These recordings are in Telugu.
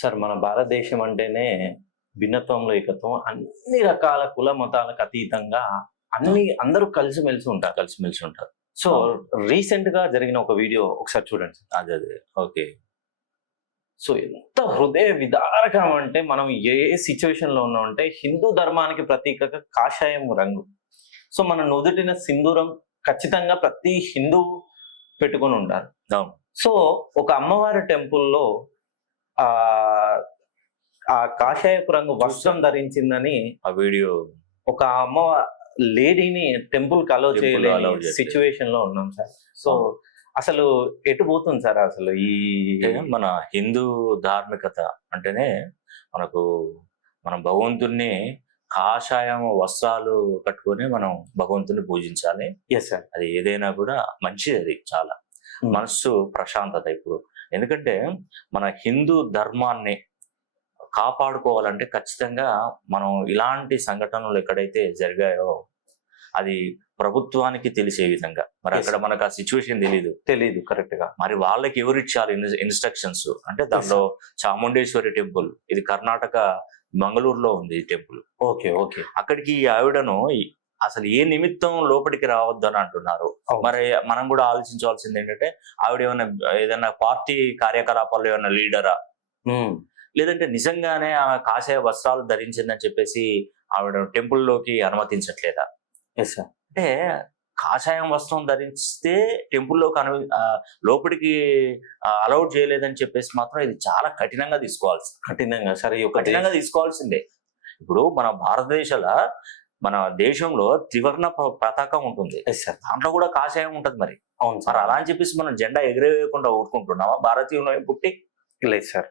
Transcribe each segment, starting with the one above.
సార్ మన భారతదేశం అంటేనే భిన్నత్వంలో ఏకత్వం. అన్ని రకాల కుల మతాలకు అతీతంగా అందరూ కలిసిమెలిసి ఉంటారు. కలిసిమెలిసి ఉంటారు. సో రీసెంట్‌గా జరిగిన ఒక వీడియో ఒకసారి చూడండి సార్. అదే. ఓకే. సో ఎంత హృదయ విదారకం అంటే మనం ఏ సిట్యుయేషన్‌లో ఉన్నామంటే హిందూ ధర్మానికి ప్రతీకగా కాషాయం రంగు. సో మన నుదుటిన సింధూరం ఖచ్చితంగా ప్రతి హిందూ పెట్టుకొని ఉంటారు. అవును. సో ఒక అమ్మవారి టెంపుల్‌లో ఆ కాషాయపు రంగు వస్త్రం ధరించిందని ఆ వీడియో ఒక లేడీని టెంపుల్‌కి అలౌ చేయలేని సిట్యుయేషన్ లో ఉన్నాం సార్. సో అసలు ఎటు పోతుంది సార్ అసలు ఈ మన హిందూ ధార్మికత అంటేనే మనం భగవంతుణ్ణి కాషాయం వస్త్రాలు కట్టుకొని మనం భగవంతుని పూజించాలి. సార్ అది ఏదైనా కూడా మంచిది, అది చాలా మనస్సు ప్రశాంతత. ఇప్పుడు ఎందుకంటే మన హిందూ ధర్మాన్ని కాపాడుకోవాలంటే ఖచ్చితంగా మనం ఇలాంటి సంఘటనలు ఎక్కడైతే జరిగాయో అది ప్రభుత్వానికి తెలిసే విధంగా, మరి అక్కడ మనకు ఆ సిచ్యువేషన్ తెలియదు కరెక్ట్ గా, మరి వాళ్ళకి ఎవరిచ్చారు ఇన్స్ట్రక్షన్స్ అంటే దాంట్లో చాముండేశ్వరి టెంపుల్, ఇది కర్ణాటక మంగళూరులో ఉంది ఈ టెంపుల్. ఓకే. అక్కడికి ఆవిడను అసలు ఏ నిమిత్తం లోపలికి రావద్దు అని అంటున్నారు. మరి మనం కూడా ఆలోచించవలసింది ఏంటంటే ఆవిడ ఏదైనా పార్టీ కార్యకలాపాల్లో ఏమైనా లీడరా, లేదంటే నిజంగానే ఆమె కాషాయ వస్త్రాలు ధరించిందని చెప్పేసి ఆవిడ టెంపుల్లోకి అనుమతించట్లేదా? అంటే కాషాయం వస్త్రం ధరిస్తే టెంపుల్లోకి లోపలికి అలౌడ్ చేయలేదని చెప్పేసి మాత్రం ఇది చాలా కఠినంగా తీసుకోవాల్సిందే. ఇప్పుడు మన దేశంలో త్రివర్ణ పతాకం ఉంటుంది, దాంట్లో కూడా కాషాయం ఉంటది. మరి అవును సార్, అలా అని చెప్పేసి మనం జెండా ఎగిరేయకుండా ఊరుకుంటున్నామా? భారతీయులు పుట్టి లేదు సార్.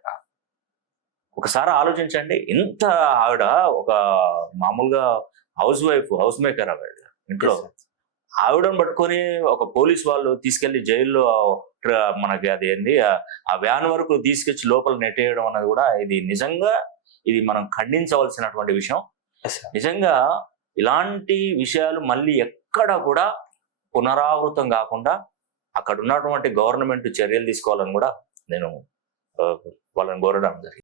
ఒకసారి ఆలోచించండి. ఇంత ఆవిడ ఒక మామూలుగా హౌస్ మేకర్ ఆవిడ ఇంట్లో, ఆవిడను పట్టుకొని ఒక పోలీస్ వాళ్ళు తీసుకెళ్లి జైల్లో మనకి అదేంది ఆ వ్యాన్ వరకు తీసుకొచ్చి లోపల నెట్టేయడం అన్నది కూడా ఇది మనం ఖండించవలసినటువంటి విషయం. నిజంగా ఇలాంటి విషయాలు మళ్ళీ ఎక్కడ కూడా పునరావృతం కాకుండా అక్కడ ఉన్నటువంటి గవర్నమెంట్ చర్యలు తీసుకోవాలని కూడా నేను వాళ్ళని కోరడం జరిగింది.